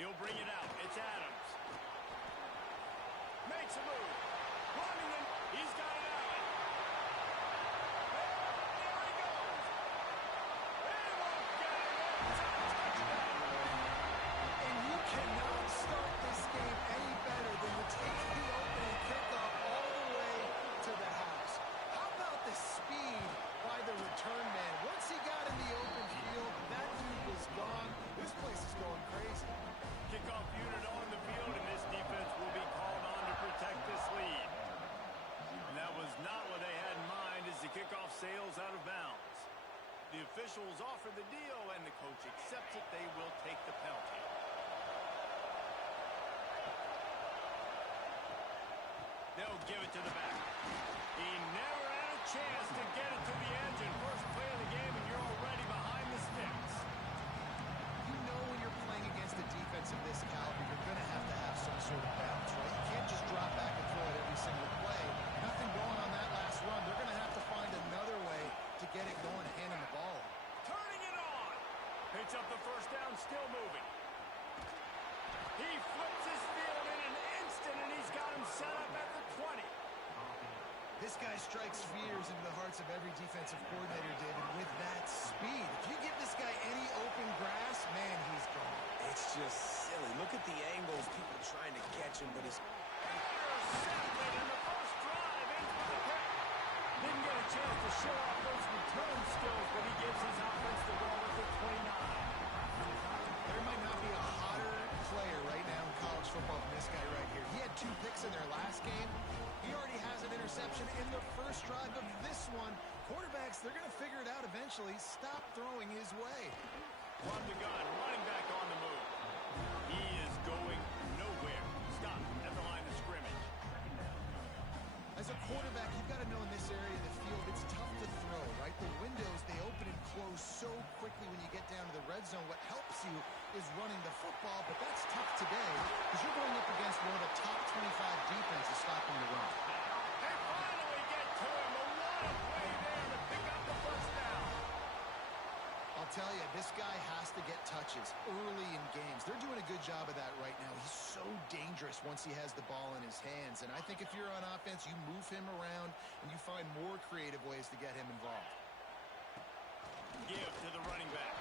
He'll bring it out. It's Adams. Makes a move. Running in. He's got it out. There he goes. He won't get it. It's a touchdown. And you cannot start this game any better than to take the opening kickoff all the way to the house. How about the speed by the return man? Once he got in the open field, that dude was gone. This place is going crazy. Kickoff unit on the field, and this defense will be called on to protect this lead. And that was not what they had in mind as the kickoff sails out of bounds. The officials offer the deal, and the coach accepts it. They will take the penalty. They'll give it to the back. He never had a chance to get it to the edge, and first play of the game, and you're already behind the sticks. You know when you're playing against a defense of this caliber, you're going to have some sort of balance, right? You can't just drop back and throw it every single play. Nothing going on that last run. They're going to have to find another way to get it going, handing the ball. Turning it on. Picks up the first down, still moving. He flips his field in an instant, and he's got him set up at the 20. This guy strikes fears into the hearts of every defensive coordinator, David, with that speed. If you give this guy any open grass, man, he's gone. It's just silly. Look at the angles, people trying to catch him, but he's intercepted in the first drive into the pick. Didn't get a chance to show off those return skills, but he gives his offense the ball at the 29. There might not be a hotter player right now in college football than this guy right here. He had 2 picks in their last game. He already has an interception in the first drive of this one. Quarterbacks, they're going to figure it out eventually. Stop throwing his way. From the gun, running back on the move. He is going nowhere. Stop at the line of scrimmage. As a quarterback, you've got to know in this area of the field, it's tough to throw, right? The windows, they open and close so quickly when you get down to the red zone. What helps you is running the football, but that's tough today because you're going up against one of the top 25 defenses stopping the run. They finally get to him, but what a play there to pick up the first down. I'll tell you, this guy has to get touches early in games. They're doing a good job of that right now. He's so dangerous once he has the ball in his hands. And I think if you're on offense, you move him around and you find more creative ways to get him involved. Give to the running back.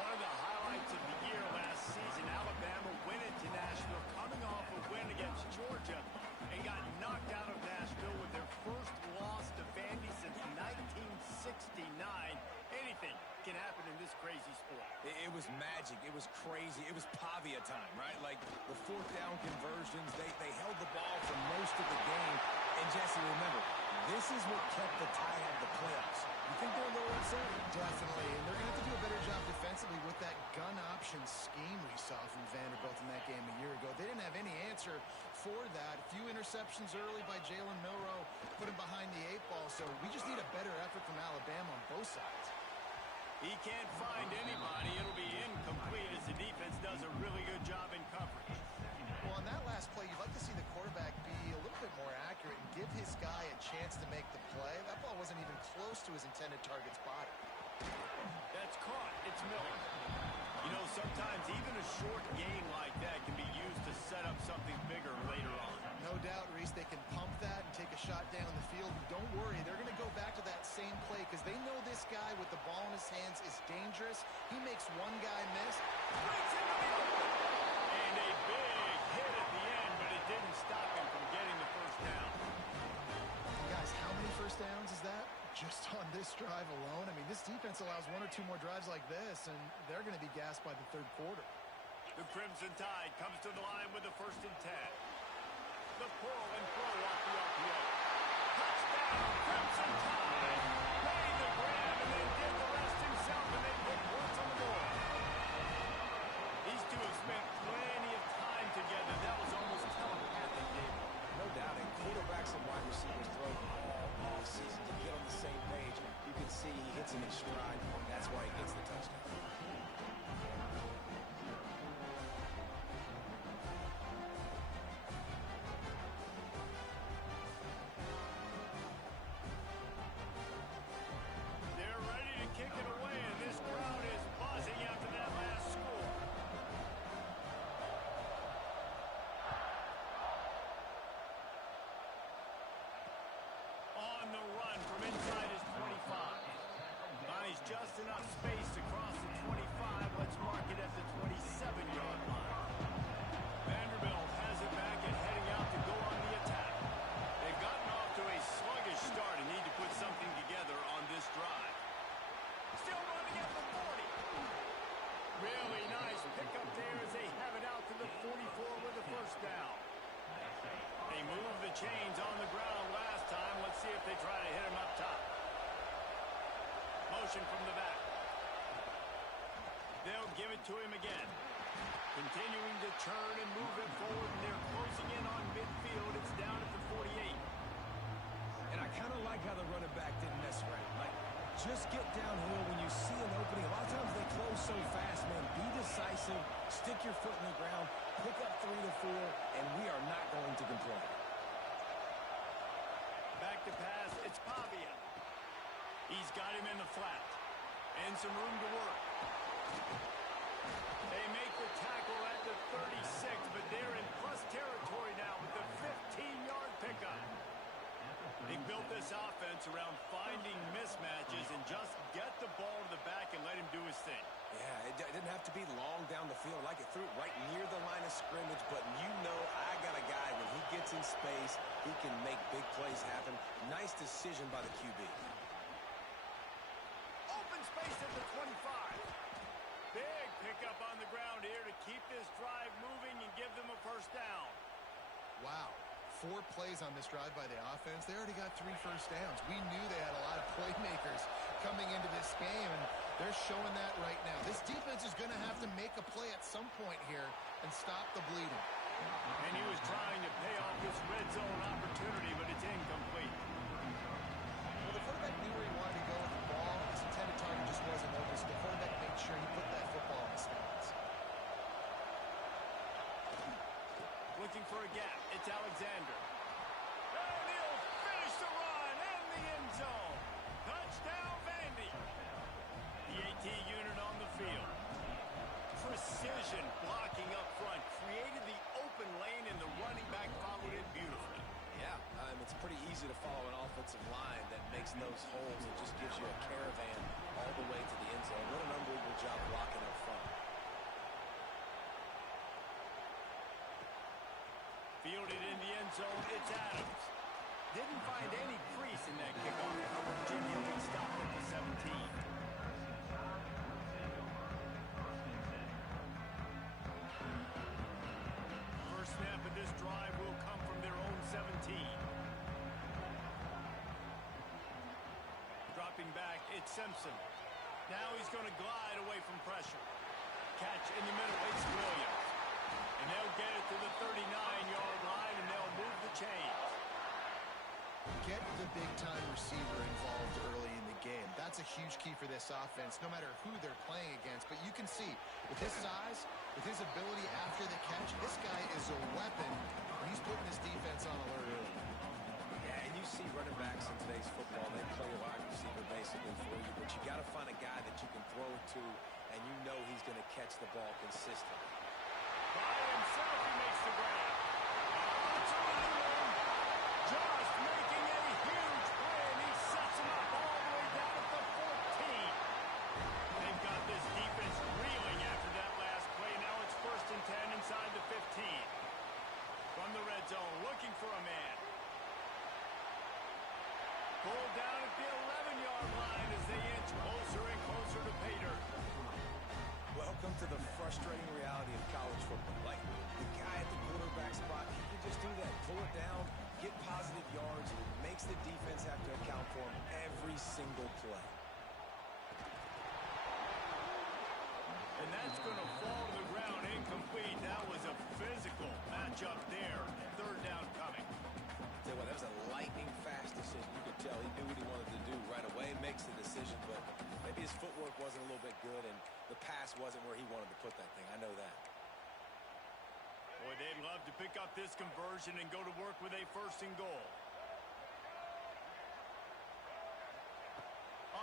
One of the highlights of the year last season, Alabama went into Nashville coming off a win against Georgia and got knocked out of Nashville with their first loss to Vandy since 1969. Anything can happen in this crazy sport. It was magic. It was crazy. It was Pavia time, right? Like the 4th down conversions, they held the ball for most of the game. And Jesse, remember, this is what kept the tie out of the playoffs. You think they're a little upset? Definitely, and they're going to have to do a better job defensively with that gun option scheme we saw from Vanderbilt in that game a year ago. They didn't have any answer for that. A few interceptions early by Jalen Milroe, put him behind the 8 ball, so we just need a better effort from Alabama on both sides. He can't find anybody. It'll be incomplete as the defense does a really good job in coverage. Well, on that last play, you'd like to see the quarterback be a little bit more accurate and give his guy a chance to make the play. That ball wasn't even close to his intended target's body. That's caught. It's Miller. You know, sometimes even a short gain like that can be used to set up something bigger later on. No doubt, Reese, they can pump that and take a shot down the field. And don't worry, they're going to go back to that same play because they know this guy with the ball in his hands is dangerous. He makes one guy miss. Breaks into the open. And a big hit at the end, but it didn't stop him from getting the first down. Guys, how many first downs is that? Just on this drive alone? I mean, this defense allows 1 or 2 more drives like this, and they're going to be gassed by the 3rd quarter. The Crimson Tide comes to the line with the 1st and 10. The pull and throw off the RPO. Touchdown, Crimson Tide! Made the grab and then did the rest himself, and they put points on the board. These two have spent plenty of time together. That was almost telepathic, David. No doubt, and quarterbacks and wide receivers throw all season to get on the same page. You can see he hits him in stride. That's why he gets the touchdown. just enough space to cross the 25. Let's mark it at the 27-yard line. Vanderbilt has it back and heading out to go on the attack. They've gotten off to a sluggish start and need to put something together on this drive. Still running at the 40. Really nice pickup there as they have it out to the 44 with a first down. They moved the chains on the ground last time. Let's see if they try to hit him up top. Motion from the back. They'll give it to him again. Continuing to turn and move it forward, and they're closing in on midfield. It's down at the 48. And I kind of like how the running back didn't mess around. Like, just get downhill when you see an opening. A lot of times they close so fast, man. Be decisive, stick your foot in the ground, pick up 3 to 4, and we are not going to complain. Back to pass, it's Pavia. He's got him in the flat. And some room to work. They make the tackle at the 36, but they're in plus territory now with the 15-yard pickup. They built this offense around finding mismatches and just get the ball to the back and let him do his thing. Yeah, it didn't have to be long down the field. Like it threw it right near the line of scrimmage, but you know I got a guy when he gets in space, he can make big plays happen. Nice decision by the QB. Open space at the 25. Big pickup on the ground here to keep this drive moving and give them a first down. Wow. 4 plays on this drive by the offense. They already got 3 first downs. We knew they had a lot of playmakers coming into this game, and they're showing that right now. This defense is going to have to make a play at some point here and stop the bleeding. And he was trying to pay off this red zone opportunity, but it's incomplete. Well, the quarterback knew where he wanted to go with the ball. His intended target just wasn't open, so the quarterback made sure he put that football in the stands. Looking for a gap. It's Alexander. And he'll finish the run in the end zone. Touchdown, Vandy. The AT unit on the field. Precision blocking up front. Created the open lane, and the running back followed it beautifully. Yeah, it's pretty easy to follow an offensive line that makes those holes and just gives you a caravan all the way to the end zone. What an unbelievable job blocking up front. Fielded in the end zone, it's Adams. Didn't find any crease in that kickoff. Virginia can stop at the 17. First snap of this drive will come from their own 17. Dropping back, it's Simpson. Now he's going to glide away from pressure. Catch in the middle, it's Williams. And they'll get it to the 39-yard line, and they'll move the chains. Get the big-time receiver involved early in the game. That's a huge key for this offense, no matter who they're playing against. But you can see, with his size, with his ability after the catch, this guy is a weapon, and he's putting his defense on alert early. Yeah, and you see running backs in today's football, they play a wide receiver basically for you, but you got to find a guy that you can throw it to, and you know he's going to catch the ball consistently. By himself, he makes the grab. Just making a huge play, and he sets him up all the way down at the 14. They've got this defense reeling after that last play. Now it's 1st and 10 inside the 15. From the red zone, looking for a man. Pulled down at the 11-yard line as they inch closer and closer to pay dirt. Welcome to the frustrating reality of college football. Like, the guy at the quarterback spot, he can just do that. Pull it down, get positive yards, makes the defense have to account for him every single play. And that's going to fall to the ground incomplete. That was a physical matchup there. 3rd down coming. Tell you what, that was a lightning-fast decision. You could tell he knew what he wanted to do right away, makes the decision, but maybe his footwork wasn't a little bit good, and the pass wasn't where he wanted to put that thing. I know that. Boy, they'd love to pick up this conversion and go to work with a 1st and goal.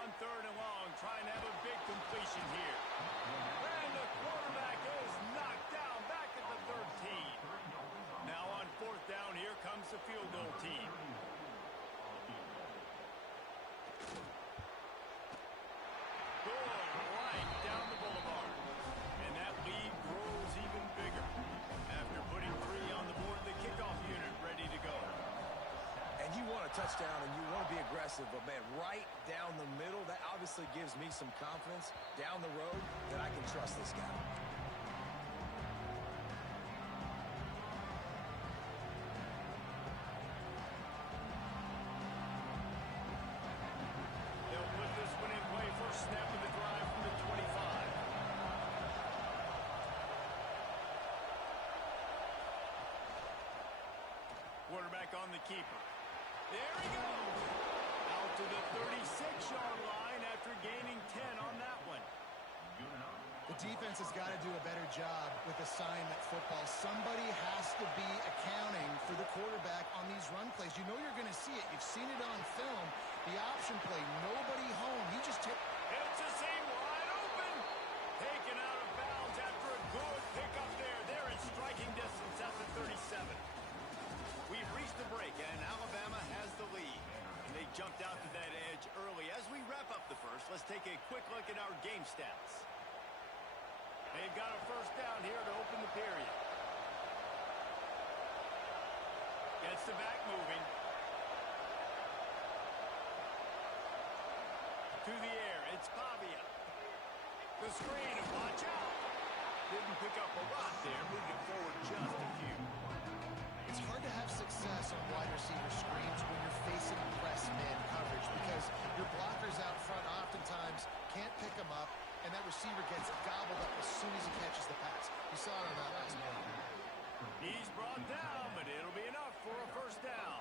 On 3rd and long, trying to have a big completion here. And the quarterback is knocked down back at the 13. Now on 4th down, here comes the field goal team. touchdown, and you want to be aggressive, but, man, right down the middle, that obviously gives me some confidence down the road that I can trust this guy. They'll put this one in play. First snap of the drive from the 25. Quarterback on the keeper. There he goes. Out to the 36-yard line after gaining 10 on that one. The defense has got to do a better job with assignment football. Somebody has to be accounting for the quarterback on these run plays. You know you're going to see it. You've seen it on film. The option play, nobody home. He just took... It's a seam wide open. Taken out of bounds after a good pickup there. They're in striking distance at the 37. We've reached the break, and Alabama has the lead. And they jumped out to that edge early. As we wrap up the first, let's take a quick look at our game stats. They've got a first down here to open the period. Gets the back moving. To the air, it's Pavia. The screen, and watch out. Didn't pick up a lot there, moved it forward just a few. It's hard to have success on wide receiver screens when you're facing press man coverage because your blockers out front oftentimes can't pick them up, and that receiver gets gobbled up as soon as he catches the pass. You saw it on that last play. He's brought down, but it'll be enough for a first down.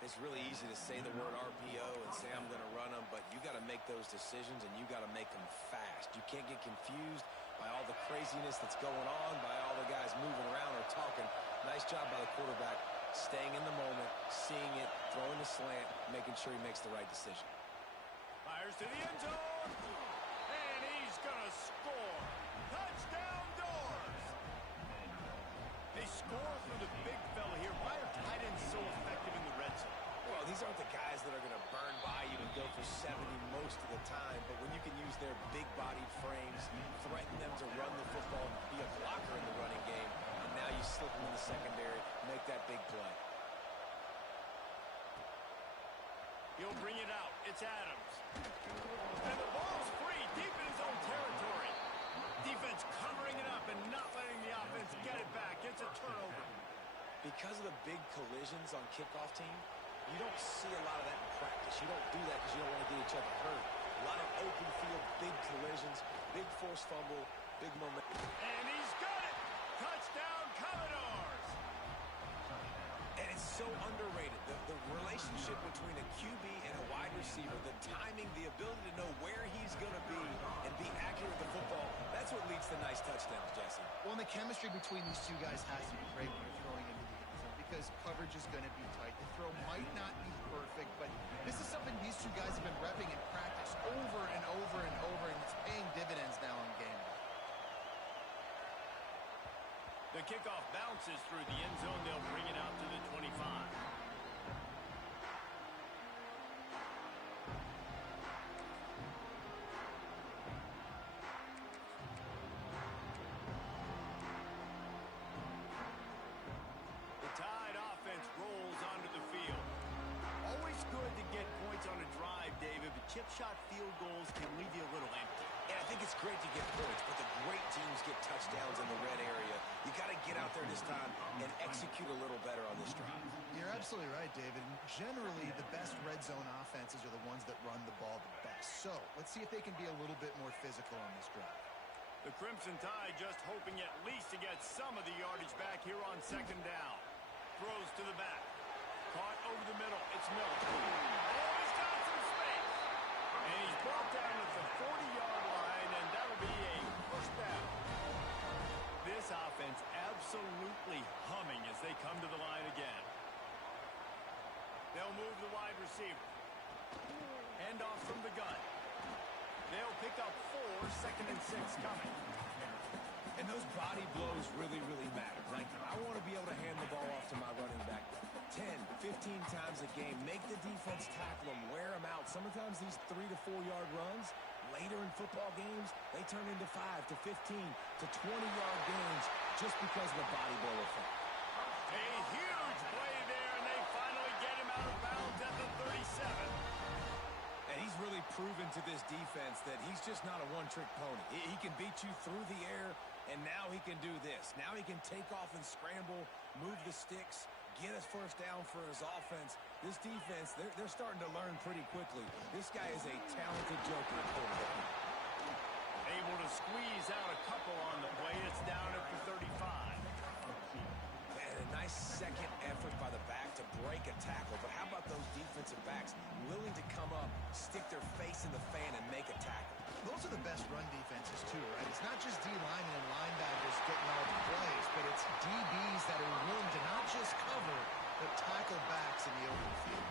It's really easy to say the word RPO and say I'm going to run them, but you got to make those decisions, and you got to make them fast. You can't get confused by all the craziness that's going on, by all the guys moving around or talking. Nice job by the quarterback, staying in the moment, seeing it, throwing the slant, making sure he makes the right decision. Fires to the end zone, and he's going to score. Touchdown, Doors. They score through the big fella here. Why are tight ends so effective in the red zone? Well, these aren't the guys that are going to burn by you and go for 70 most of the time, but when you can use their big-bodied frames, threaten them to run the football, be a blocker in the running game, and now you slip them in the secondary, make that big play. He'll bring it out. It's Adams. And the ball's free, deep in his own territory. Defense covering it up and not letting the offense get it back. It's a turnover. Because of the big collisions on kickoff team, you don't see a lot of that in practice. You don't do that because you don't want to get each other hurt. A lot of open field, big collisions, big forced fumble, big momentum. And he's got it. Touchdown, Commodores. And it's so underrated. The relationship between a QB and a wide receiver, the timing, the ability to know where he's going to be and be accurate with the football, that's what leads to nice touchdowns, Jesse. Well, and the chemistry between these two guys has to be great when you're throwing into the end zone because coverage is going to be tight. The throw might not be perfect, but this is something these two guys have been repping in practice over and over and over, and it's paying dividends now in game day. The kickoff bounces through the end zone. They'll bring it out to the 25. The Tide offense rolls onto the field. Always good to get points on a drive, David, but chip shot field goals can leave you a little empty. And I think it's great to get points, but the great teams get touchdowns in the red area. You got to get out there this time and execute a little better on this drive. You're absolutely right, David. Generally, the best red zone offenses are the ones that run the ball the best. So let's see if they can be a little bit more physical on this drive. The Crimson Tide just hoping at least to get some of the yardage back here on second down. Throws to the back. Caught over the middle. It's Miller. Oh, he's got some space. And he's brought down at the 40-yard line, and that'll be a first down. This offense absolutely humming as they come to the line again. They'll move the wide receiver. Hand off from the gun. They'll pick up 4, 2nd and 6 coming. And those body blows really, really matter. Like, I want to be able to hand the ball off to my running back 10, 15 times a game. Make the defense tackle them, wear them out. Sometimes these 3 to 4 yard runs, later in football games, they turn into 5 to 15 to 20-yard games just because of the body blow effect. A huge play there, and they finally get him out of bounds. really proven to this defense that he's just not a one-trick pony. He can beat you through the air, and now he can do this. Now he can take off and scramble, move the sticks, get us first down for his offense. This defense, they're starting to learn pretty quickly. This guy is a talented joker at quarterback. Able to squeeze out a couple on the play. It's down at the 35. And a nice second effort by the back to break a tackle. But how about those defensive backs willing to come up, stick their face in the fan, and make a tackle? Those are the best run defenses, too, right? It's not just D-linemen and linebackers getting all the plays, but it's DBs that are willing to not just cover, but tackle backs in the open field.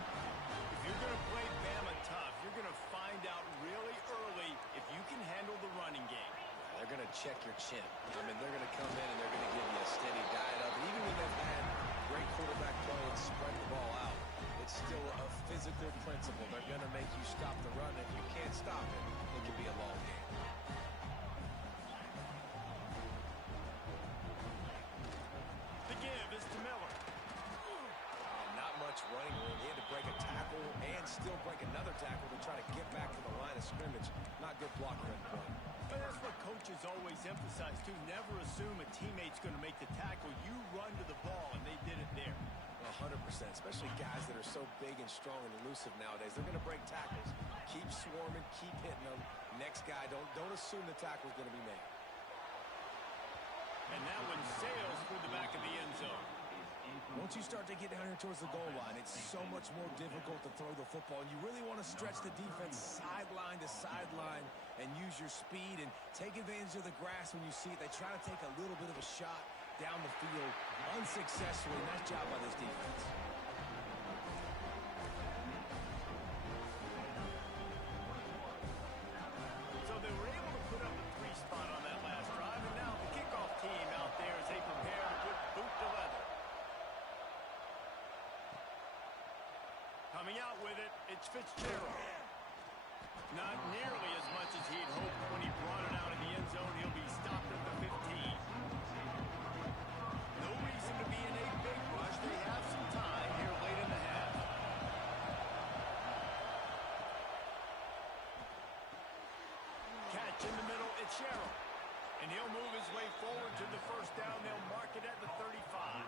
If you're going to play Bama tough, you're going to find out really early if you can handle the running game. They're going to check your chin. I mean, they're going to come in and they're going to give you a steady diet of it. Even when they've had great quarterback play and spread the ball out, it's still a physical principle. They're going to make you stop the run. If you can't stop it, it can be a long game. The give is to Miller. Not much running room. He had to break a tackle and still break another tackle to try to get back to the line of scrimmage. Not good blocking at point. And that's what coaches always emphasize, too. Never assume a teammate's going to make the tackle. You run to the ball, and they did it there. 100%, especially guys that are so big and strong and elusive nowadays. They're going to break tackles. Keep swarming, keep hitting them. Next guy, don't assume the tackle's going to be made. And that one sails through the back of the end zone. Once you start to get down here towards the goal line, it's so much more difficult to throw the football. And you really want to stretch the defense sideline to sideline and use your speed and take advantage of the grass when you see it. They try to take a little bit of a shot down the field unsuccessfully. Nice job by this defense. So they were able to put up a 3-spot on that last drive, and now the kickoff team out there as they prepare to put boot to leather. Coming out with it, it's Fitzgerald. Not nearly as much as he'd hoped when he brought it out in the end zone. He'll be stopped at the 15. No reason to be in a big rush. They have some time here late in the half. Catch in the middle, it's Sherrill. And he'll move his way forward to the first down. They'll mark it at the 35.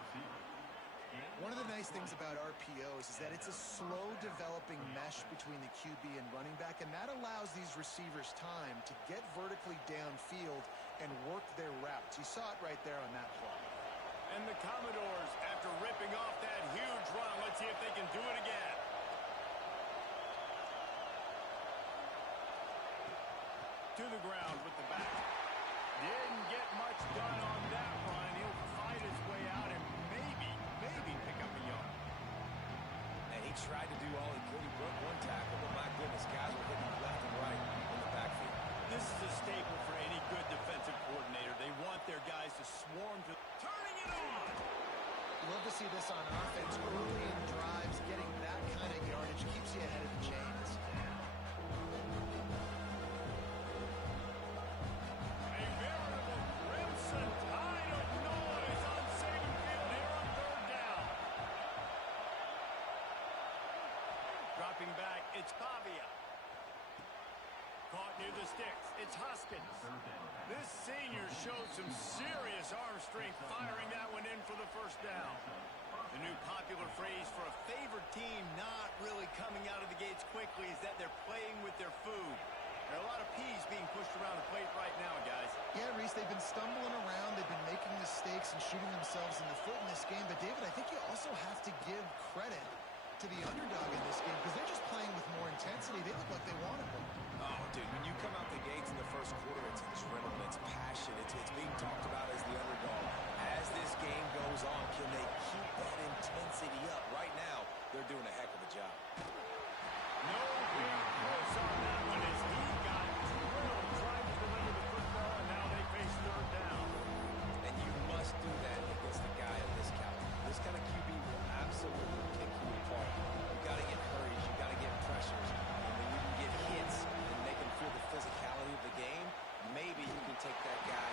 One of the nice things about RPOs is that it's a slow-developing mesh between the QB and running back, and that allows these receivers time to get vertically downfield and work their routes. You saw it right there on that play. And the Commodores, after ripping off that huge run, let's see if they can do it again. To the ground with the back. Didn't get much done on that run. He'll fight his way out and maybe pick up a yard. And he tried to do all he could. He broke one tackle, but my goodness, guys were hitting left and right in the backfield. This is a staple for any good defensive coordinator. They want their guys to swarm to turning it on. Love to see this on offense early in drives. Getting that kind of yardage keeps you ahead of the chains. A veritable crimson tide of noise on Saban Field here on third down. Dropping back, it's Pavia. Caught near the sticks, it's Hoskins. This senior showed some serious arm strength firing that one in for the first down. The new popular phrase for a favored team not really coming out of the gates quickly is that they're playing with their food. There are a lot of peas being pushed around the plate right now, guys. Yeah, Reese, they've been stumbling around. They've been making mistakes and shooting themselves in the foot in this game. But, David, I think you also have to give credit to the underdog in this game because they're just playing with more intensity. They look like they want it more. Oh, dude, when you come out the gates in the first quarter, it's adrenaline, it's passion, it's being talked about as the underdog. As this game goes on, can they keep that intensity up? Right now, they're doing a heck of a job. No big close on that one as he got drilled trying to deliver the football, and now they face third down. And you must do that against a guy of this caliber. This kind of QB will absolutely pick you apart. You've got to get hurries, you've got to get pressures. And when you can get hits and make them feel the physicality of the game, maybe you can take that guy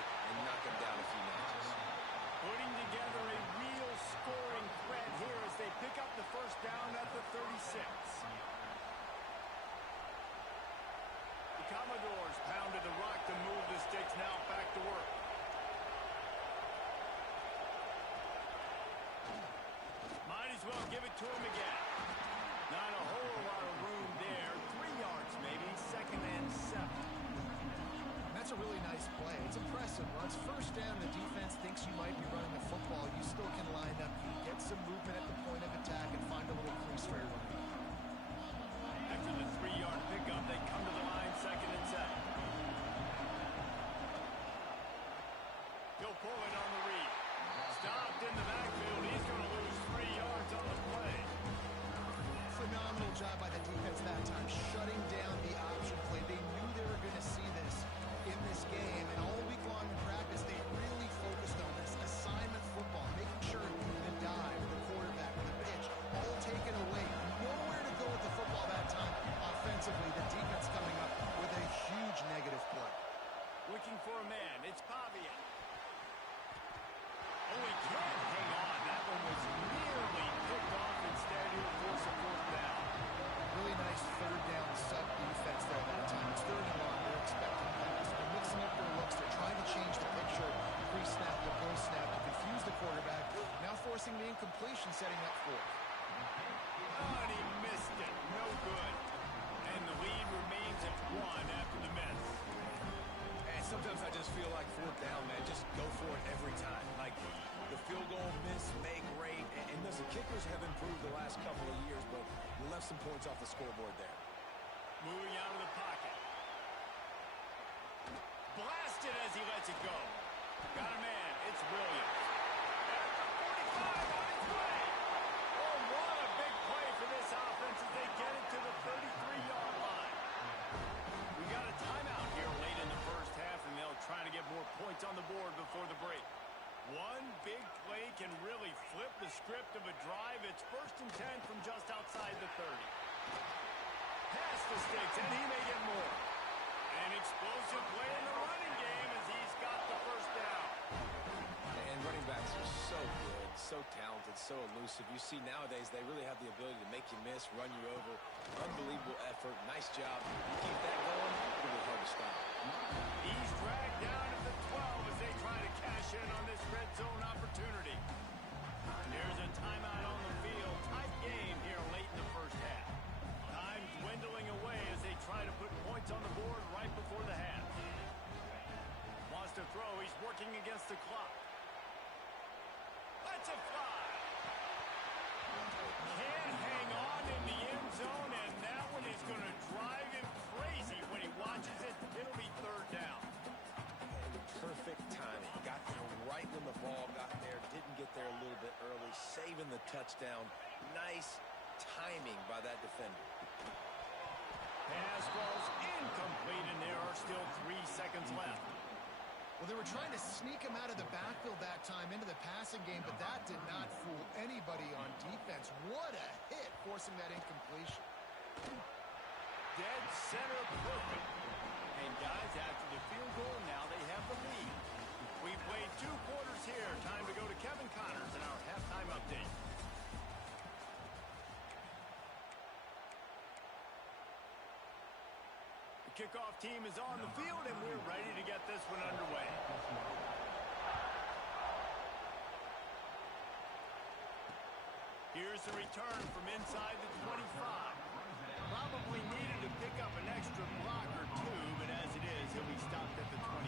give it to him again. Not a whole lot of room there. 3 yards maybe, 2nd and 7. That's a really nice play. It's impressive. Once first down, the defense thinks you might be running the football. You still can line up, get some movement at the point of attack, and find a little crease for your running. After the 3-yard pickup, they come to the line, 2nd and 7. He'll pull it on the read. Stopped in the backfield. He's going to lose 3 yards on the play. Phenomenal job by the defense that time, shutting down the option play. They knew they were going to see this in this game, and all week long in practice, they really focused on this assignment football, making sure the dive, the quarterback, the pitch, all taken away. Nowhere to go with the football that time. Offensively, the defense coming up with a huge negative play. Looking for a man. It's Pavia. Oh, he can't hang on. That one was nearly picked off. Instead, he'll force a 4th down. Really nice 3rd down sub defense there that time. It's 3rd and long. They're expecting pass. They're mixing up their looks. They're trying to change the picture. Pre-snap, the post-snap to confuse the quarterback. Now forcing the incompletion, setting up 4th. Oh, and he missed it. No good. And the lead remains at 1 after the miss. And sometimes I just feel like 4th down, man. Just go for it every time. Like the field goal miss, make rate. And listen, kickers have improved the last couple of years, but you left some points off the scoreboard there. Moving out of the pocket. Blasted as he lets it go. Got a man. It's Williams. At the 45 on his way. Oh, what a big play for this offense as they get it to the 33-yard line. We got a timeout here late in the first half, and they'll try to get more points on the board before the break. One big play can really flip the script of a drive. It's 1st and 10 from just outside the 30. Past the sticks, and he may get more. An explosive play in the running game as he's got the 1st down. And running backs are so good, so talented, so elusive. You see nowadays they really have the ability to make you miss, run you over. Unbelievable effort. Nice job. You keep that going, it'll be hard to stop. He's dragged down at the 12 as they try to cash in on this red zone opportunity. There's a timeout on the field. Tight game here late in the first half. Time dwindling away as they try to put points on the board right before the half. Wants to throw. He's working against the clock. Lets it fly. Can't hang on in the end zone, and that one is going to drive him crazy when he watches it. It'll be 3rd down. Perfect timing. Got there right when the ball got there. Didn't get there a little bit early. Saving the touchdown. Nice timing by that defender. Pass falls incomplete, and there are still 3 seconds left. Well, they were trying to sneak him out of the backfield that time into the passing game, but that did not fool anybody on defense. What a hit, forcing that incompletion. Dead center perfect. And guys, after the field goal, now they have the lead. We've played 2 quarters here. Time to go to Kevin Connors in our halftime update. The kickoff team is on the field, and we're ready to get this one underway. Here's the return from inside the 25. Probably needed to pick up an extra block or 2, but as it is, he'll be stopped at the 28.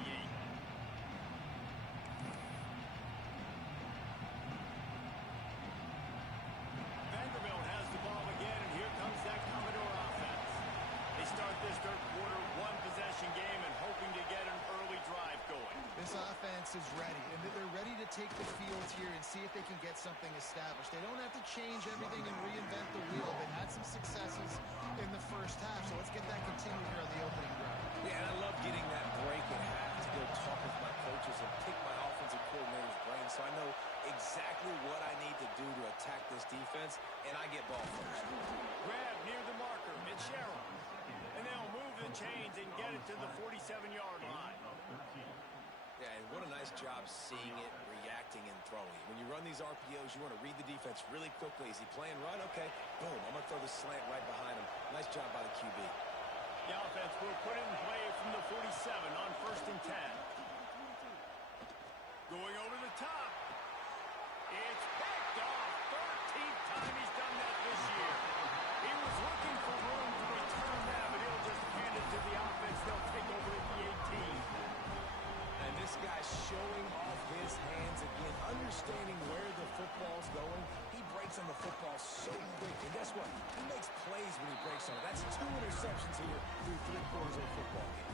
Vanderbilt has the ball again, and here comes that Commodore offense. They start this 3rd quarter, 1-possession game, and hoping to get an early drive going. This offense is ready, and they're ready to take the field here and see if they can get something established. They don't have to change everything and reinvent the wheel. They've had some successes in the first half, so let's get that continued here on the opening drive. Yeah, and I love getting that break at half to go talk with my coaches and pick my offensive coordinator's brain so I know exactly what I need to do to attack this defense, and I get ball first. Grab near the marker. It's Sherrill. And they'll move the chains and get it to the 47-yard line. Yeah, and what a nice job seeing it, reacting, and throwing. When you run these RPOs, you want to read the defense really quickly. Is he playing run? Okay, boom, I'm going to throw the slant right behind him. Nice job by the QB. The offense will put it in play from the 47 on 1st and 10. Going over the top. It's picked off. 13th time he's offense. They'll take over at the 18. And this guy's showing off his hands again, understanding where the football's going. He breaks on the football so quick. And guess what? He makes plays when he breaks on it. That's 2 interceptions here through 3 quarters of a football game.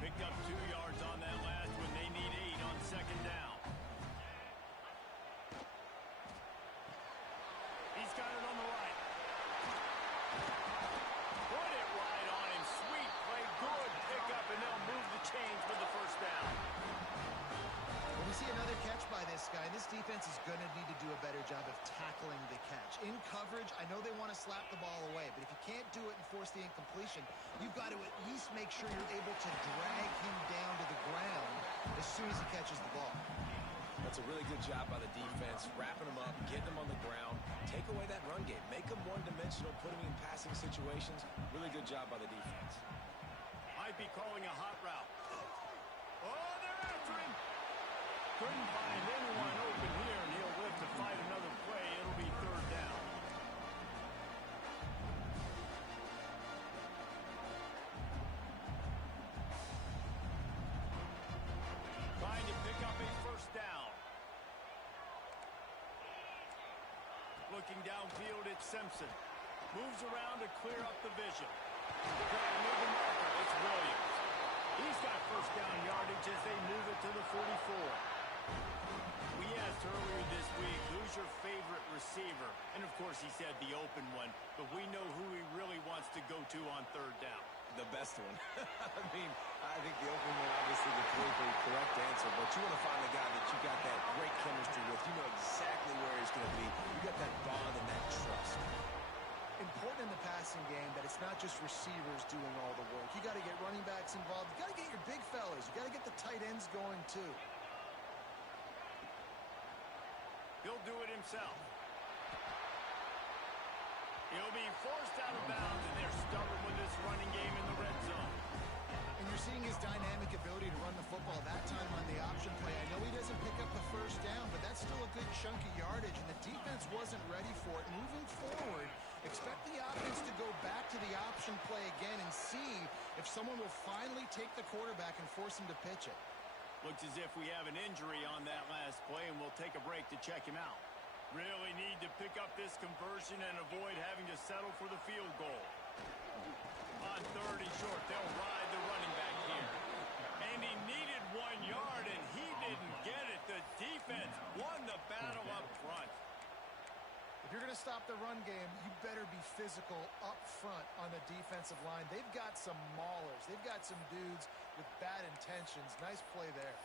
Picked up 2 yards on that last one. They need 8 on second down. He's got it on the right. Put it right on him. Sweet play. Good pickup, and they'll move the chains with the first down. When we see another catch by this guy, this defense is going to need to do a better job of tackling the catch. In coverage, I know they want to slap the ball away, but if you can't do it and force the incompletion, you've got to at least make sure you're able to drag him down to the ground as soon as he catches the ball. That's a really good job by the defense, wrapping him up, getting him on the ground, take away that run game, make him one-dimensional, put him in passing situations. Really good job by the defense. Might be calling a hot route. Oh, they're after him. Couldn't find anyone open here, and he'll live to fight another play. It'll be third down. Trying to pick up a first down. Looking downfield, it's Simpson. Moves around to clear up the vision. Moving marker, it's Williams. He's got first down yardage as they move it to the 44. We asked earlier this week, who's your favorite receiver? And, of course, he said the open one, but we know who he really wants to go to on third down. The best one. I mean, I think the open one, obviously, the politically correct answer, but you want to find a guy that you got that great chemistry with. You know exactly where he's going to be. You got that bond and that trust. Important in the passing game that it's not just receivers doing all the work. You got to get running backs involved. You got to get your big fellas. You got to get the tight ends going, too. He'll do it himself. He'll be forced out of bounds, and they're stubborn with this running game in the red zone. And you're seeing his dynamic ability to run the football that time on the option play. I know he doesn't pick up the first down, but that's still a good chunk of yardage, and the defense wasn't ready for it. Moving forward, expect the offense to go back to the option play again and see if someone will finally take the quarterback and force him to pitch it. Looks as if we have an injury on that last play, and we'll take a break to check him out. Really need to pick up this conversion and avoid having to settle for the field goal. On third and short, they'll ride the running back here. And he needed 1 yard, and he didn't get it. The defense won the battle up front. If you're going to stop the run game, you better be physical up front on the defensive line. They've got some maulers. They've got some dudes with bad intentions. Nice play there.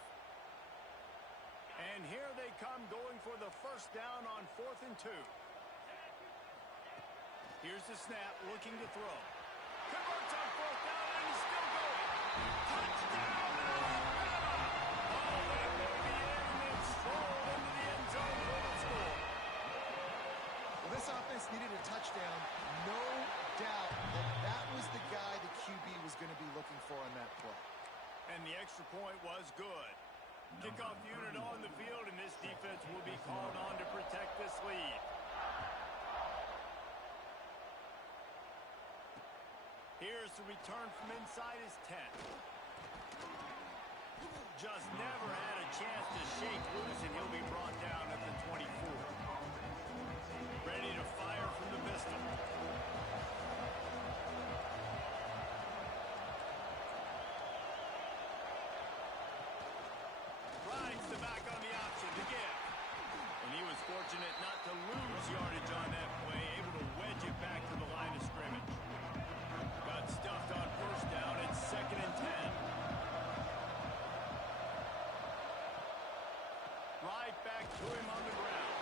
And here they come going for the first down on 4th and 2. Here's the snap, looking to throw. Converts on 4th down, and he's still going. Touchdown, Alabama! Oh, that may be in, and then strolled into the end zone for the score. Well, this offense needed a touchdown. No doubt that that was the guy the QB was going to be looking for on that play. And the extra point was good. Kickoff unit on the field, and this defense will be called on to protect this lead. Here's the return from inside his 10. Just never had a chance to shake loose, and he'll be brought down at the 24. Ready to fire from the pistol. Rides the back on the option to give. And he was fortunate not to lose yardage on that play, able to wedge it back to the line of scrimmage. Got stuffed on first down. It's 2nd and 10. Right back to him on the ground.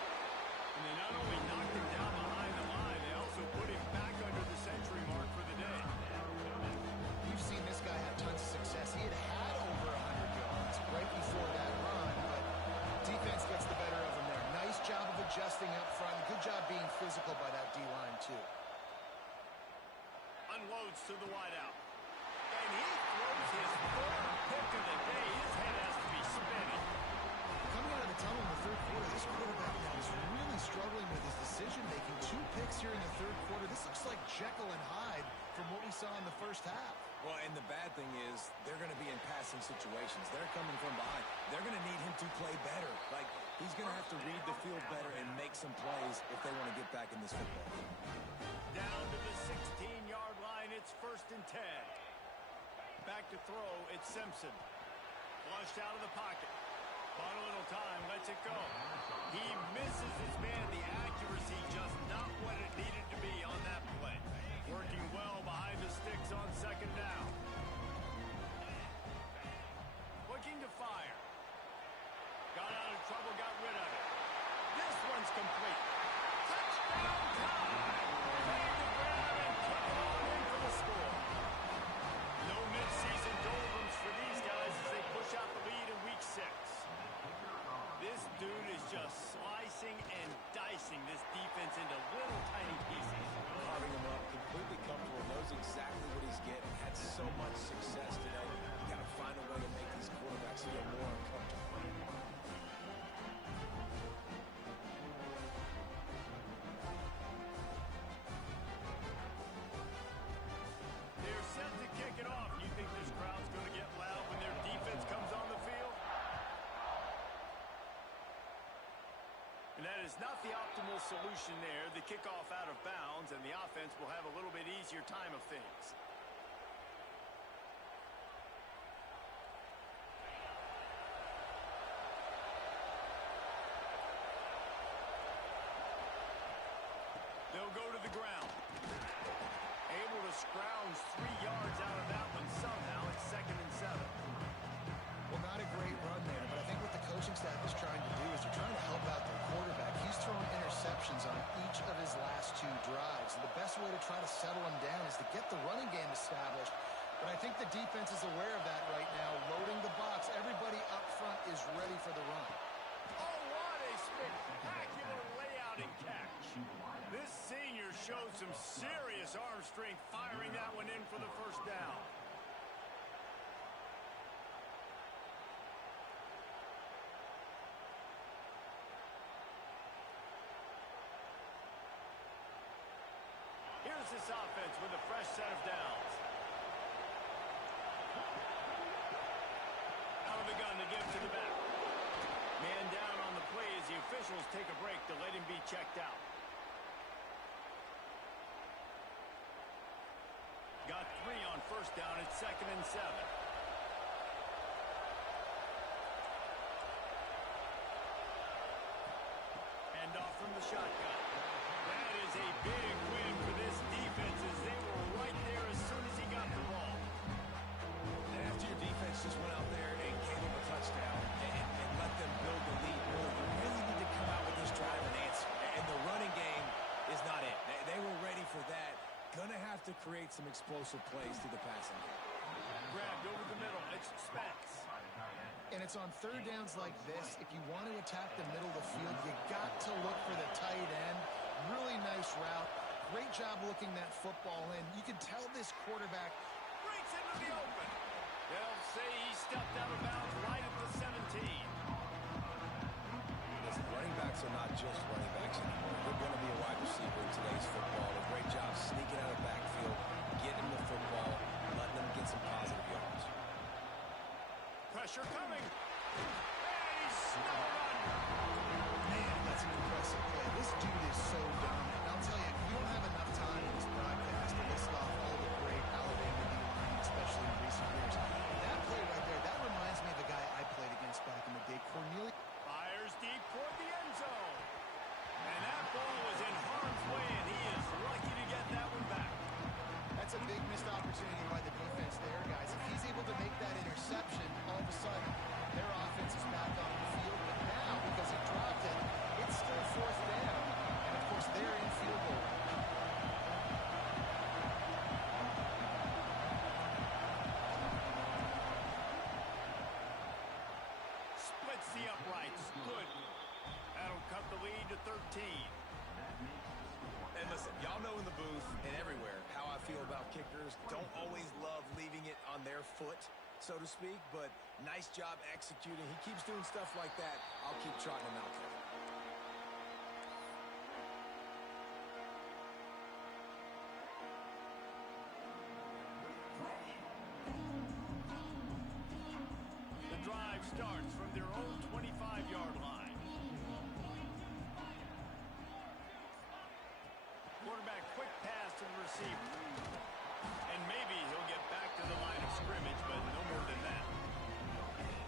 And they not only knocked him down behind the line, they also put him back under the century mark for the day. You've seen this guy have tons of success. He had over 100 yards right before that run, but defense gets the better of him there. Nice job of adjusting up front. Good job being physical by that D-line, too. Unloads to the wideout. And he throws his third pick of the day. His head has to be spinning. coming out of the tunnel in the third quarter, this quarterback now is really struggling with his decision-making. 2 picks here in the third quarter. This looks like Jekyll and Hyde from what we saw in the first half. Well, and the bad thing is they're going to be in passing situations. They're coming from behind. They're going to need him to play better. Like, he's going to have to read the field better and make some plays if they want to get back in this football game. Down to the 16-yard line, it's 1st and 10. Back to throw, it's Simpson. Flushed out of the pocket. Bought a little time, lets it go. He misses his man. The accuracy just not what it needed to be on that play. Working well behind the sticks on 2nd down. Looking to fire. Got out of trouble, got rid of it. This one's complete. Touchdown time! Played the grab and took it on in for the score. No midseason doldrums for these guys as they push out the lead in week 6. This dude is just slicing and dicing this defense into little tiny pieces. Carving him up, completely comfortable, knows exactly what he's getting. Had so much success today. You got to find a way to make these quarterbacks feel more uncomfortable. They're set to kick it off. You think this crowd's going to get loud when their defense comes on the field? And that is not the optimal solution there. The kickoff out of bounds, and the offense will have a little bit easier time of things. They'll go to the ground. Able to scrounge 3 yards out of that one somehow. It's 2nd and 7. Well, not a great run there, but I think what the coaching staff is trying to do is they're trying to help out their quarterback. He's thrown interceptions on each of his last 2 drives. And the best way to try to settle him down is to get the running game established. But I think the defense is aware of that right now, loading the box. Everybody up front is ready for the run. Oh, what a spectacular layout and catch. This senior showed some serious arm strength firing that one in for the 1st down. Here's this offense with a fresh set of downs. Out of the gun to give to the back. Man down on the play as the officials take a break to let him be checked out. Got 3 on 1st down. It's 2nd and 7. Hand off from the shotgun. That is a big win for this defense as they were right there as soon as he got the ball. And after your defense just went out there and gave them a touchdown and let them build the lead more, you really need to come out with this drive and answer. And the running game is not it. They were ready for that. Gonna have to create some explosive plays through the passing game. Grabbed over the middle. It's Spence. And it's on 3rd downs like this. If you want to attack the middle of the field, you got to look for the tight end. Really nice route. Great job looking that football in. You can tell this quarterback Breaks into the open. They'll say he stepped out of bounds right at the 17. Listen, running backs are not just running backs anymore. They're going to be a wide receiver in today's football. A great job sneaking out of the backfield, getting the football, letting them get some positive yards. Pressure coming. And he's snowed under. Man, that's an impressive play. This dude is so dominant. And I'll tell you, we don't have enough time in this broadcast to list off all the great Alabama D-line, especially in recent years. That play right there, that reminds me of the guy I played against back in the day, Cornelius. Fires deep toward the end zone. And that ball was in harm's way, and he is lucky to get that one back. That's a big missed opportunity by the defense there, guys. If he's able to make that interception, all of a sudden, their offense is back on the field. But now, because he dropped it, it's still 4th down. And, of course, they're in field goal range. Splits the uprights. Good. That'll cut the lead to 13. And listen, y'all know in the booth and everywhere how I feel about kickers. Don't always love leaving it on their foot so to speak, but nice job executing. He keeps doing stuff like that. I'll keep trotting him out there. The drive starts from their own 25-yard line. Quarterback quick pass to the receiver. And maybe he'll get back to the line of scrimmage, but no more than that.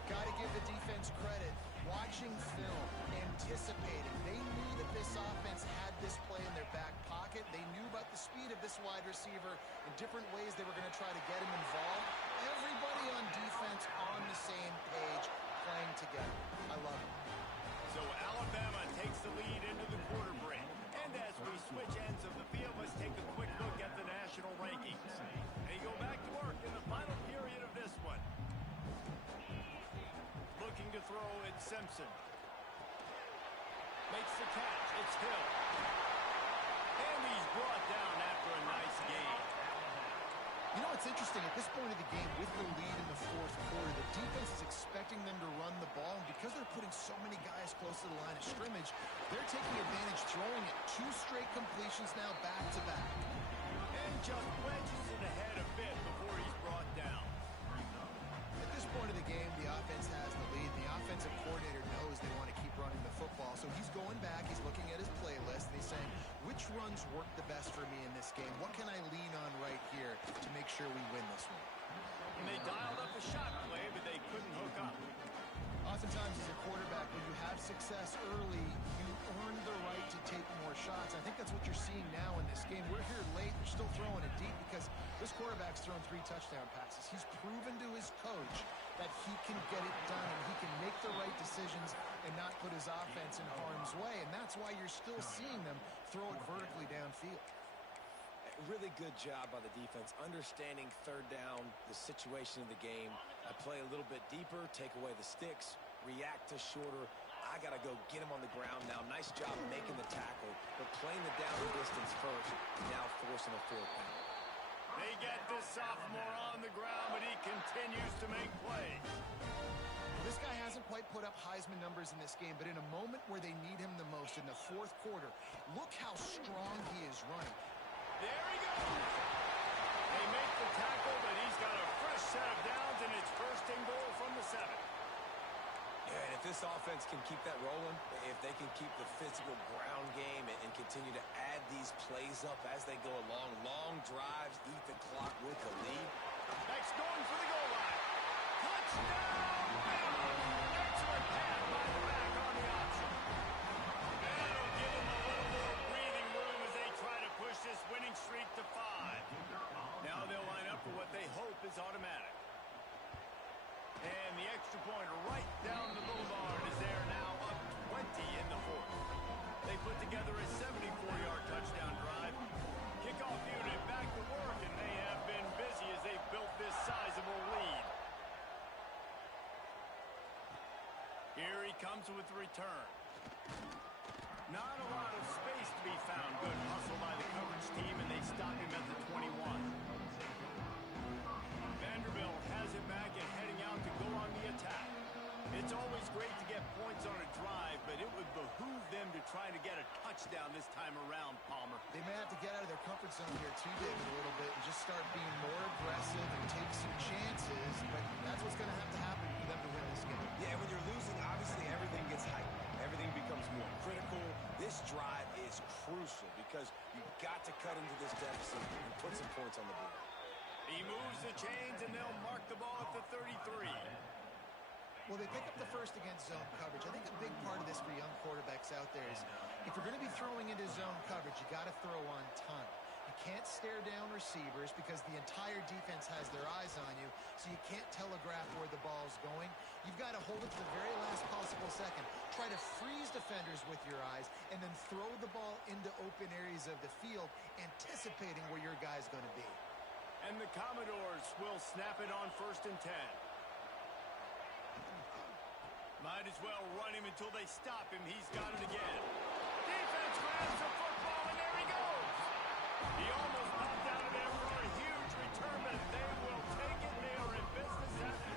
Got to give the defense credit. Watching film, anticipating. They knew that this offense had this play in their back pocket. They knew about the speed of this wide receiver in different ways they were going to try to get him involved. Everybody on defense on the same page, playing together. I love it. So Alabama takes the lead into the quarter break. And as we switch ends of the field, let's take a quick look at the national rankings. They go back to work in the final period of this one. Looking to throw, it's Simpson. Makes the catch. It's Hill. And he's brought down after a nice gain. You know, it's interesting. At this point of the game, with the lead in the fourth quarter, the defense is expecting them to run the ball. And because they're putting so many guys close to the line of scrimmage, they're taking advantage, throwing it. 2 straight completions now back-to-back. And just wedges it ahead a bit before he's brought down. At this point of the game, the offense has the lead. The offensive coordinator knows they want to keep running the football. So he's going back, he's looking at his playlist, and he's saying, which runs work the best for me in this game? What can I lean on right here to make sure we win this one? And they dialed up a shot play, but they couldn't hook up. Oftentimes, as a quarterback, when you have success early, you earn the right to take more shots. I think that's what you're seeing now in this game. We're here late. They're still throwing it deep because this quarterback's thrown 3 touchdown passes. He's proven to his coach that he can get it done and he can make the right decisions and not put his offense in harm's way. And that's why you're still seeing them throw it vertically downfield. Really good job by the defense, understanding third down, the situation of the game. I play a little bit deeper, take away the sticks, react to shorter. I got to go get him on the ground now. Nice job making the tackle, but playing the down distance first, now forcing a 4th down. They get this sophomore on the ground, but he continues to make plays. This guy hasn't quite put up Heisman numbers in this game, but in a moment where they need him the most, in the fourth quarter, look how strong he is running. There he goes. They make the tackle, but he's got a fresh set of downs, and it's 1st and goal from the 7. Yeah, and if this offense can keep that rolling, if they can keep the physical ground game and continue to add these plays up as they go along, long drives, eat the clock with the lead. Next going for the goal line. Touchdown! Excellent pass by the back on the option. That'll give them a little more breathing room as they try to push this winning streak to 5. Now they'll line up for what they hope is automatic. And the extra pointer right down the boulevard is there now, up 20 in the 4th. They put together a 74-yard touchdown drive. Kickoff unit back to work, and they have been busy as they've built this sizable lead. Here he comes with the return. Not a lot of space to be found. Good hustle by the coverage team, and they stop him at the 21. Vanderbilt has it back and heading out to go on the attack. It's always great to get points on a drive, but it would behoove them to try to get a touchdown this time around, Palmer. They may have to get out of their comfort zone here too, David, a little bit and just start being more aggressive and take some chances, but that's what's going to have to happen for them to win this game. Yeah, when you're losing, obviously everything gets heightened. Everything becomes more critical. This drive is crucial because you've got to cut into this deficit and put some points on the board. He moves the chains, and they'll mark the ball at the 33. Well, they pick up the first against zone coverage. I think a big part of this for young quarterbacks out there is if you're going to be throwing into zone coverage, you got to throw on time. You can't stare down receivers because the entire defense has their eyes on you, so you can't telegraph where the ball's going. You've got to hold it to the very last possible second. Try to freeze defenders with your eyes, and then throw the ball into open areas of the field, anticipating where your guy's going to be. And the Commodores will snap it on 1st and 10. Might as well run him until they stop him. He's got it again. Defense grabs the football, and there he goes. He almost popped out of there for a huge return, but they will take it. They are in business at the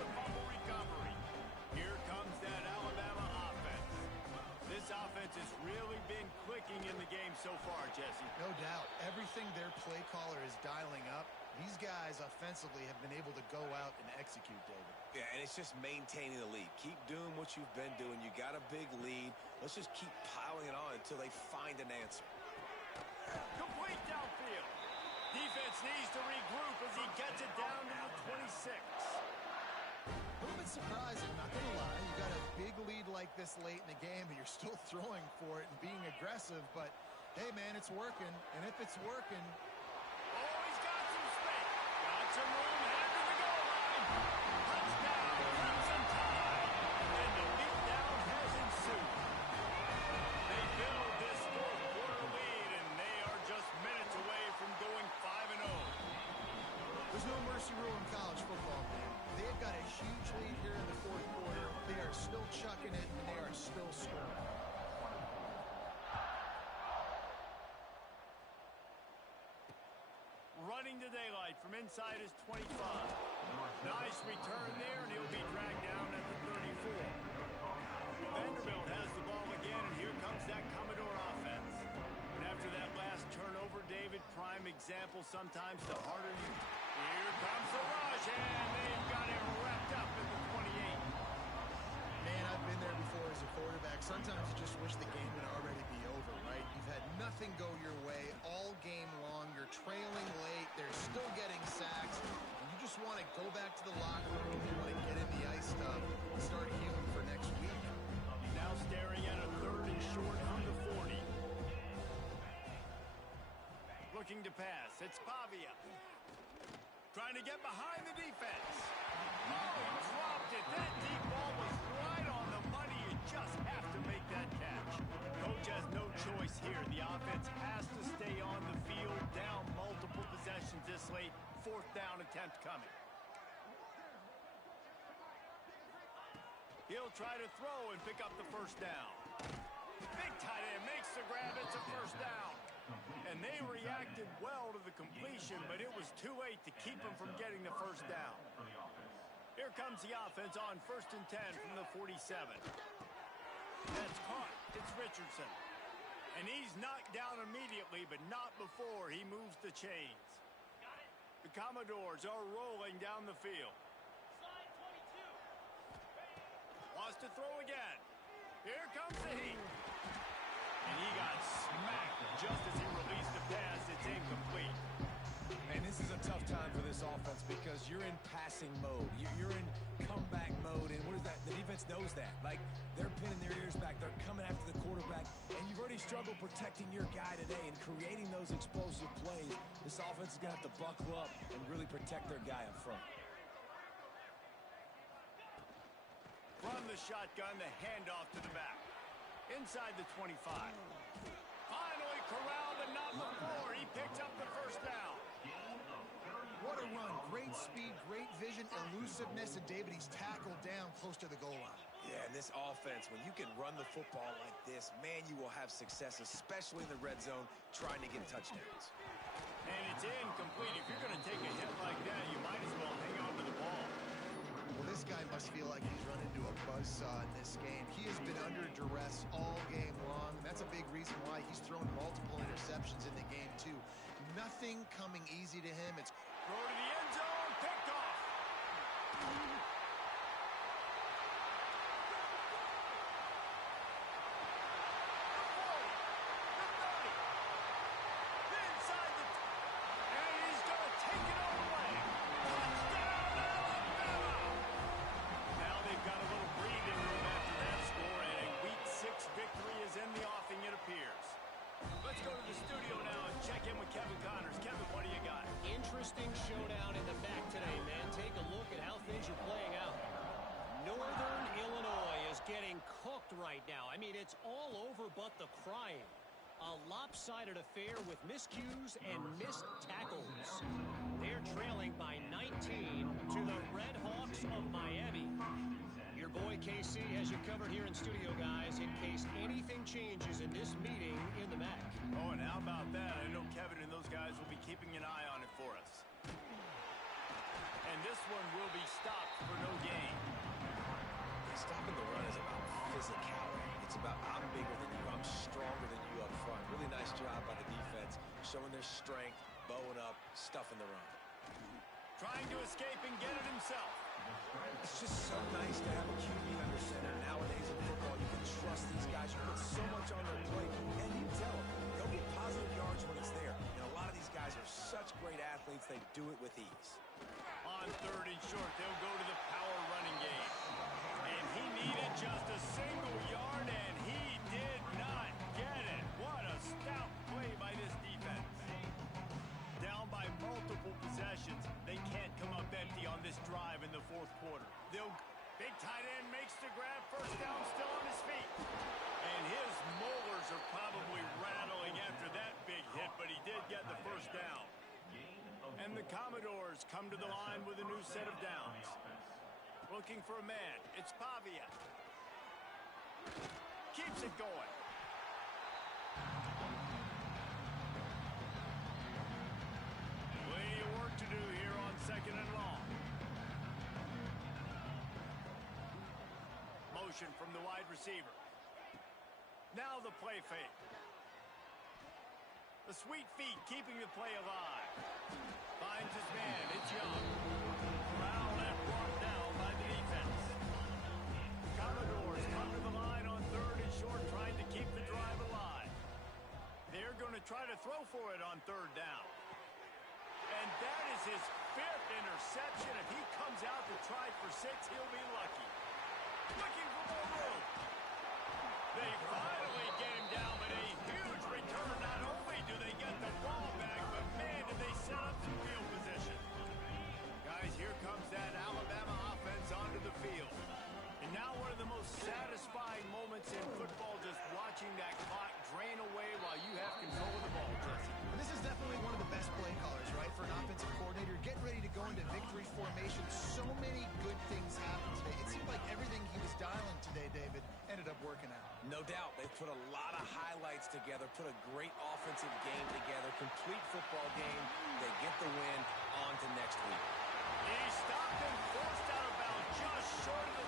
start, Jesse. No doubt. Everything their play caller is dialing up, these guys offensively have been able to go out and execute, David. Yeah, and it's just maintaining the lead. Keep doing what you've been doing. You got a big lead. Let's just keep piling it on until they find an answer. Complete downfield. Defense needs to regroup as he gets it down to the 26. A little bit surprising, not going to lie. You got a big lead like this late in the game, but you're still throwing for it and being aggressive. But, hey, man, it's working. And if it's working... Oh, he's got some space. Got some room, headed to the goal line. Touchdown, Crimson Tide. And the beatdown has ensued. They build this fourth quarter lead, and they are just minutes away from going 5-0. There's no mercy rule in college football, man. They've got a huge lead here in the fourth quarter. They are still chucking it, and they are still scoring. Running to daylight from inside his 25. Nice return there, and he'll be dragged down at the 34. Vanderbilt has the ball again, and here comes that Commodore offense. And after that last turnover, David, prime example, sometimes the harder you... Here comes the rush, and they've got him wrapped up at the 28. Man, I've been there before as a quarterback. Sometimes you just wish the game would already be over, right? You've had nothing go your way all game long. You're trailing late. They're still getting sacks. And you just want to go back to the locker room. You want to get in the ice stuff and start healing for next week. Now staring at a 3rd and short from the 40. Looking to pass. It's Pavia. Trying to get behind the defense. Oh, he dropped it. That deep ball was right on the money. You just have to make that catch. Coach has no choice here. The offense has to stay on the field, down multiple possessions this late. 4th down attempt coming. He'll try to throw and pick up the first down. Big tight end makes the grab. It's a first down. And they reacted well to the completion, but it was too late to keep them from getting the first down. Here comes the offense on 1st and 10 from the 47. That's caught. It's Richardson. And he's knocked down immediately, but not before he moves the chains. The Commodores are rolling down the field. Wants to throw again. Here comes the heat. And he got smacked just as he released the pass. It's incomplete. And this is a tough time for this offense because you're in passing mode. You're in comeback mode. And what is that? The defense knows that. Like, they're pinning their ears back. They're coming after the quarterback. And you've already struggled protecting your guy today and creating those explosive plays. This offense is going to have to buckle up and really protect their guy up front. From the shotgun, the handoff to the back. Inside the 25. Finally corralled, but not before. He picked up the first down. What a run. Great speed, great vision, elusiveness, and David, he's tackled down close to the goal line. Yeah, and this offense, when you can run the football like this, man, you will have success, especially in the red zone, trying to get touchdowns. And it's incomplete. If you're going to take a hit like that, you might as well hang on to the ball. Well, this guy must feel like he's run into a buzzsaw in this game. He has been under duress all game long. That's a big reason why he's thrown multiple interceptions in the game, too. Nothing coming easy to him. It's throw to the end zone, picked off. Interesting showdown in the back today, man. Take a look at how things are playing out. Northern Illinois is getting cooked right now. I mean, it's all over but the crying. A lopsided affair with miscues and missed tackles. They're trailing by 19 to the Red Hawks of Miami. Your boy KC has you covered here in studio, guys, in case anything changes in this meeting in the MAC. Oh, and how about that? I know Kevin and those guys will be keeping an eye on it for us. And this one will be stopped for no gain. Stopping the run is about physicality. It's about I'm bigger than you, I'm stronger than you up front. Really nice job by the defense. showing their strength, bowing up, stuffing the run. Trying to escape and get it himself. It's just so nice to have a QB under center. Nowadays in football, you can trust these guys. You put so much on their plate, and you tell them they'll get positive yards when it's there. And a lot of these guys are such great athletes, they do it with ease. On 3rd and short, they'll go to the power running game. And he needed just a single yard, and he did not get it. What a stout play by this defense. Down by multiple possessions, they can't come up empty on this drive in the 4th quarter. Big tight end makes the grab, first down, still on his feet. And his molars are probably rattling after that big hit, but he did get the first down. And the Commodores come to the line with a new set of downs. Looking for a man. It's Pavia. Keeps it going. Plenty of work to do here on 2nd and long. Motion from the wide receiver. Now the play fake. The sweet feet keeping the play alive. Finds his man. It's Young. Corralled and brought down by the defense. Commodores come to the line on 3rd and short, trying to keep the drive alive. They're going to try to throw for it on 3rd down. And that is his 5th interception. If he comes out to try for 6, he'll be lucky. Looking for more room. They finally get him down, but a huge return. Not only do they get the ball back, but man, did they set up some field position. Guys, here comes that Alabama offense onto the field. And now one of the most satisfying moments in football, just watching that clock drain away while you have control of the ball, Jesse. This is definitely one of the best play callers, right, for an offensive coordinator. Getting ready to go into victory formation. So many good things happened today. It seemed like everything he was dialing today, David, ended up working out. No doubt. They put a lot of highlights together, put a great offensive game together, complete football game. They get the win on